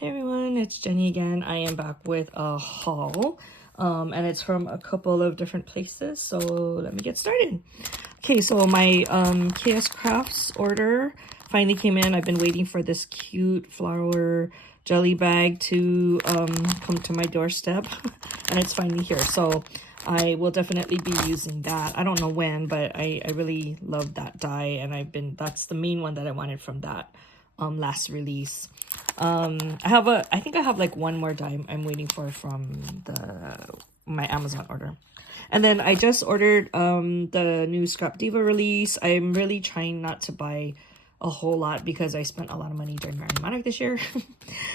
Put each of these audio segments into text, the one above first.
Hey everyone, it's Jenny again. I am back with a haul, and it's from a couple of different places, so let me get started. Okay, so my KS Crafts order finally came in. I've been waiting for this cute flower jelly bag to come to my doorstep, and it's finally here. So I will definitely be using that. I don't know when, but I really love that die, and that's the main one that I wanted from that last release. I think I have like one more die I'm waiting for from my Amazon order. And then I just ordered the new Scrapdiva release. I'm really trying not to buy a whole lot because I spent a lot of money during Merry this year.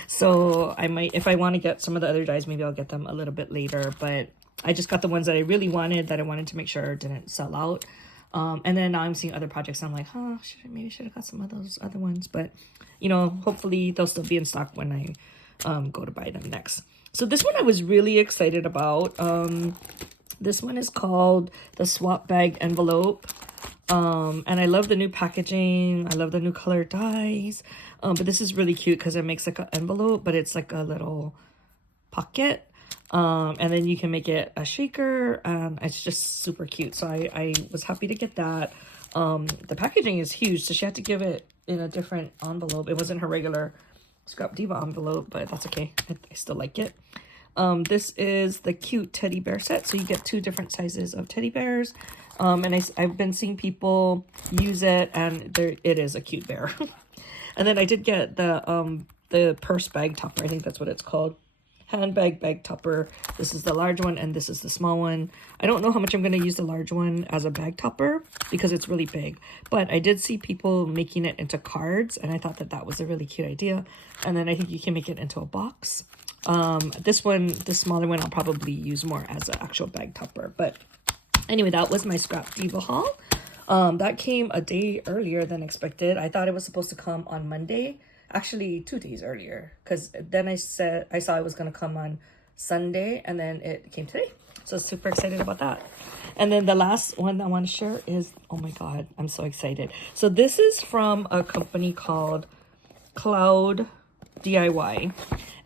So I might, if I want to get some of the other dies, maybe I'll get them a little bit later. But I just got the ones that I really wanted, that I wanted to make sure didn't sell out. And then now I'm seeing other projects and I'm like, huh, maybe I should have got some of those other ones. But, you know, hopefully they'll still be in stock when I go to buy them next. So this one I was really excited about. This one is called the Swap Bag Envelope. And I love the new packaging. I love the new color dies. But this is really cute because it makes like an envelope, but it's like a little pocket. And then you can make it a shaker, and it's just super cute. So I was happy to get that. The packaging is huge, so she had to give it in a different envelope. It wasn't her regular Scrapdiva envelope, but that's okay. I still like it. This is the cute teddy bear set, so you get 2 different sizes of teddy bears. And I've been seeing people use it, and it is a cute bear. And then I did get the purse bag topper. I think that's what it's called. Handbag bag topper. This is the large one and this is the small one. I don't know how much I'm going to use the large one as a bag topper because it's really big, but I did see people making it into cards, and I thought that that was a really cute idea. And then I think you can make it into a box. This one, the smaller one, I'll probably use more as an actual bag topper. But anyway, that was my Scrapdiva haul. That came a day earlier than expected. I thought it was supposed to come on Monday. Actually 2 days earlier, because then I saw it was going to come on Sunday, and then it came today. So super excited about that. And then the last one I want to share is, oh my god, I'm so excited. So this is from a company called Cloud DIY,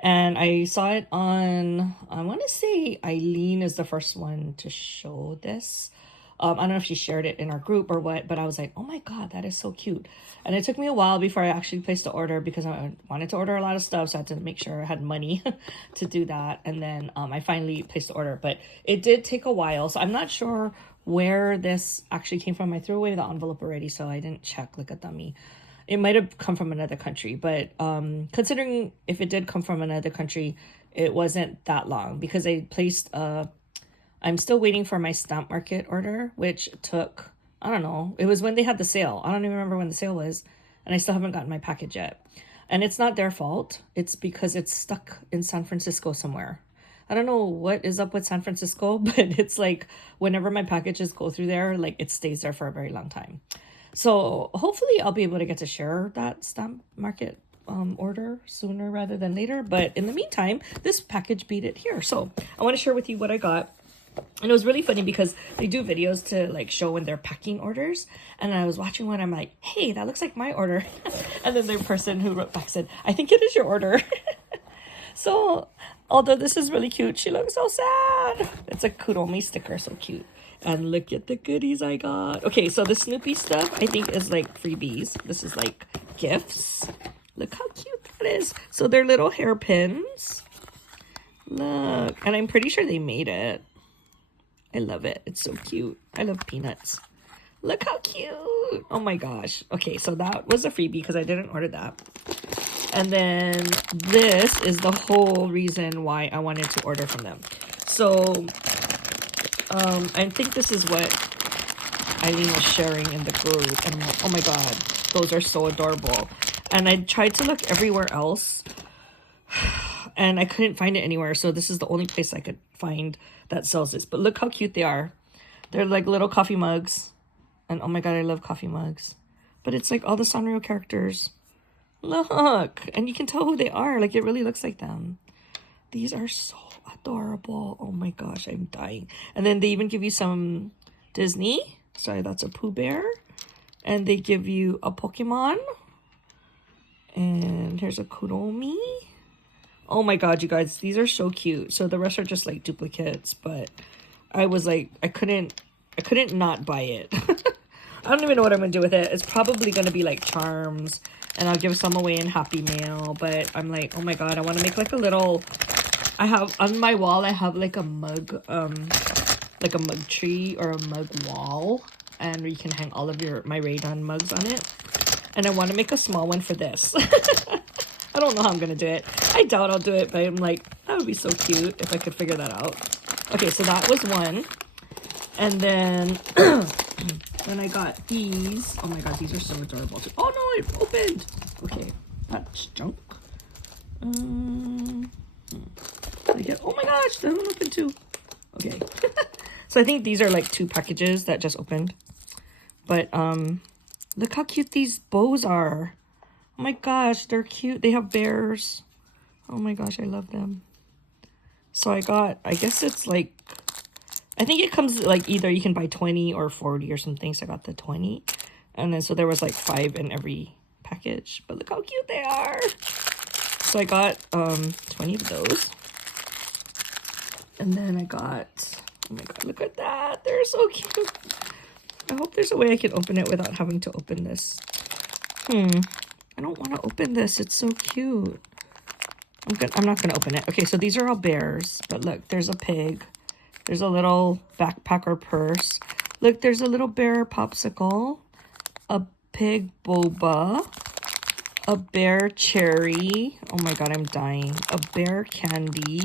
and I saw it on, I want to say Eileen is the first one to show this. I don't know if she shared it in our group or what, but I was like, oh my god, that is so cute. And it took me a while before I actually placed the order because I wanted to order a lot of stuff, so I had to make sure I had money to do that. And then I finally placed the order, but it did take a while. So I'm not sure where this actually came from. I threw away the envelope already, so I didn't check like a dummy. It might have come from another country, but considering if it did come from another country, it wasn't that long because I placed I'm still waiting for my Stamp Market order, which took, I don't know, it was when they had the sale. I don't even remember when the sale was, and I still haven't gotten my package yet. And it's not their fault. It's because it's stuck in San Francisco somewhere. I don't know what is up with San Francisco, but it's like whenever my packages go through there, like it stays there for a very long time. So hopefully I'll be able to get to share that Stamp Market order sooner rather than later. But in the meantime, this package beat it here. So I want to share with you what I got. And it was really funny because they do videos to like show when they're packing orders. And I was watching one, I'm like, hey, that looks like my order. And then the person who wrote back said, I think it is your order. So although this is really cute, she looks so sad. It's a Kuromi sticker, so cute. And look at the goodies I got. Okay, so the Snoopy stuff I think is like freebies. This is like gifts. Look how cute that is. So they're little hairpins. Look, and I'm pretty sure they made it. I love it. It's so cute. I love peanuts. Look how cute. Oh my gosh. Okay, so that was a freebie because I didn't order that. And then this is the whole reason why I wanted to order from them. So I think this is what Eileen was sharing in the group. And I'm like, oh my god, those are so adorable. And I tried to look everywhere else, and I couldn't find it anywhere. So this is the only place I could find that sells this. But look how cute they are. They're like little coffee mugs. And oh my god, I love coffee mugs. But it's like all the Sanrio characters. Look. And you can tell who they are. Like it really looks like them. These are so adorable. Oh my gosh, I'm dying. And then they even give you some Disney. Sorry, that's a Pooh Bear. And they give you a Pokemon. And here's a Kuromi. Oh my god, you guys, these are so cute. So the rest are just like duplicates, but I was like, I couldn't not buy it. I don't even know what I'm gonna do with it. It's probably gonna be like charms, and I'll give some away in Happy Mail. But I'm like, oh my god, I want to make like a little. I have on my wall. I have like a mug tree or a mug wall, and you can hang all of my Raydon mugs on it. And I want to make a small one for this. I don't know how I'm gonna do it. I doubt I'll do it, but I'm like, that would be so cute if I could figure that out. Okay, so that was one. And then when I got these, oh my god, these are so adorable too. Oh no, it opened. Okay, that's junk. I get, oh my gosh, that one opened too. Okay. So I think these are like 2 packages that just opened. But look how cute these bows are. Oh my gosh, they're cute. They have bears. Oh my gosh, I love them. So I guess it's like, I think it comes like either you can buy 20 or 40 or something. So I got the 20. And then so there was like 5 in every package. But look how cute they are. So I got 20 of those. And then I got, oh my god, look at that. They're so cute. I hope there's a way I can open it without having to open this. I don't want to open this. It's so cute. I'm not going to open it. Okay, so these are all bears. But look, there's a pig. There's a little backpack or purse. Look, there's a little bear popsicle. A pig boba. A bear cherry. Oh my god, I'm dying. A bear candy.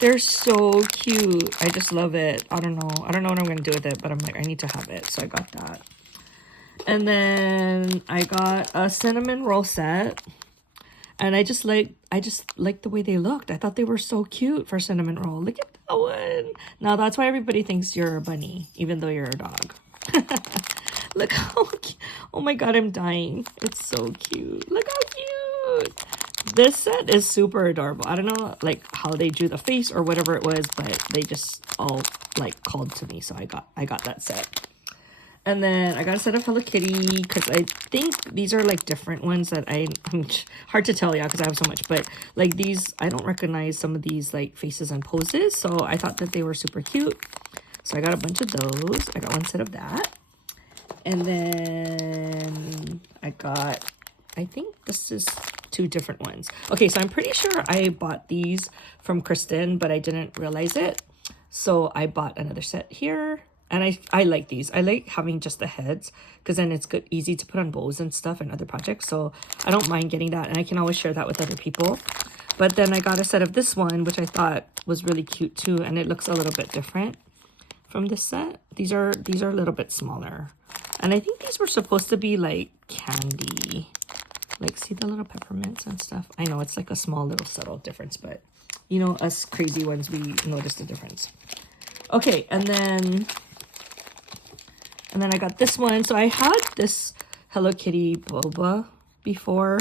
They're so cute. I just love it. I don't know what I'm going to do with it, but I'm like, I need to have it. So I got that. And then I got a cinnamon roll set. And I just like the way they looked. I thought they were so cute for cinnamon roll. Look at that one. Now that's why everybody thinks you're a bunny, even though you're a dog. Look how cute. Oh my god, I'm dying. It's so cute. Look how cute. This set is super adorable. I don't know like how they drew the face or whatever it was, but they just all like called to me. So I got that set. And then I got a set of Hello Kitty because I think these are like different ones that I'm hard to tell, yeah, because I have so much. But like these, I don't recognize some of these like faces and poses. So I thought that they were super cute. So I got a bunch of those. I got one set of that. And then I think this is 2 different ones. Okay, so I'm pretty sure I bought these from Kristen, but I didn't realize it. So I bought another set here. And I like these. I like having just the heads because then it's easy to put on bows and stuff and other projects. So I don't mind getting that. And I can always share that with other people. But then I got a set of this one, which I thought was really cute too. And it looks a little bit different from this set. These are a little bit smaller. And I think these were supposed to be like candy. Like, see the little peppermints and stuff? I know it's like a small little subtle difference, but you know, us crazy ones, we notice the difference. Okay, and then I got this one. So I had this Hello Kitty boba before,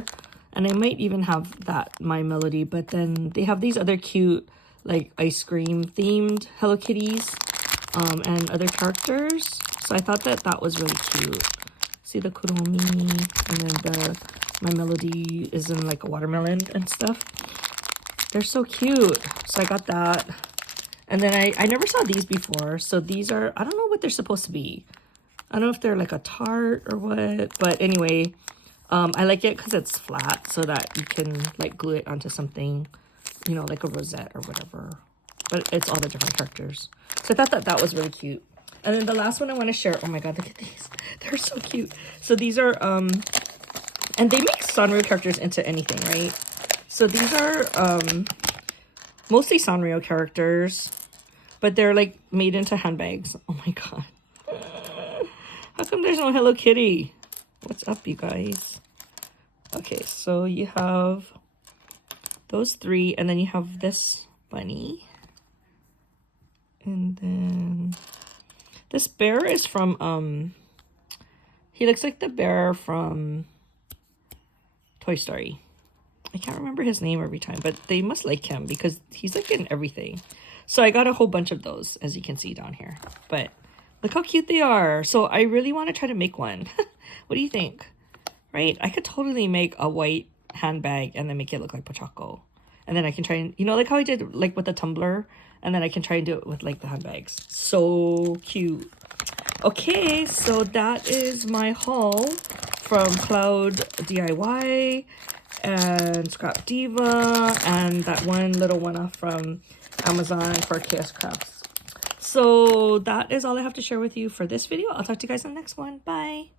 and I might even have that My Melody, but then they have these other cute like ice cream themed Hello Kitties and other characters. So I thought that was really cute. See the Kuromi, and then the My Melody is in like a watermelon and stuff. They're so cute. So I got that. And then I never saw these before. So these are, I don't know what they're supposed to be. I don't know if they're like a tart or what. But anyway, I like it because it's flat so that you can like glue it onto something, you know, like a rosette or whatever. But it's all the different characters. So I thought that was really cute. And then the last one I want to share. Oh my god, look at these. They're so cute. So these are, and they make Sanrio characters into anything, right? So these are mostly Sanrio characters, but they're like made into handbags. Oh my god. How come there's no Hello Kitty? What's up, you guys? Okay, so you have those 3, and then you have this bunny. And then this bear is from, he looks like the bear from Toy Story. I can't remember his name every time, but they must like him because he's like in everything. So I got a whole bunch of those, as you can see down here. But look how cute they are. So I really want to try to make one. What do you think? Right? I could totally make a white handbag and then make it look like Pochako. And then I can try and, you know, like how I did like with the tumbler, and then I can try and do it with like the handbags. So cute. Okay, so that is my haul from Cloud DIY and Scrapdiva, and that one little one off from Amazon for Chaos Crafts. So that is all I have to share with you for this video. I'll talk to you guys in the next one. Bye.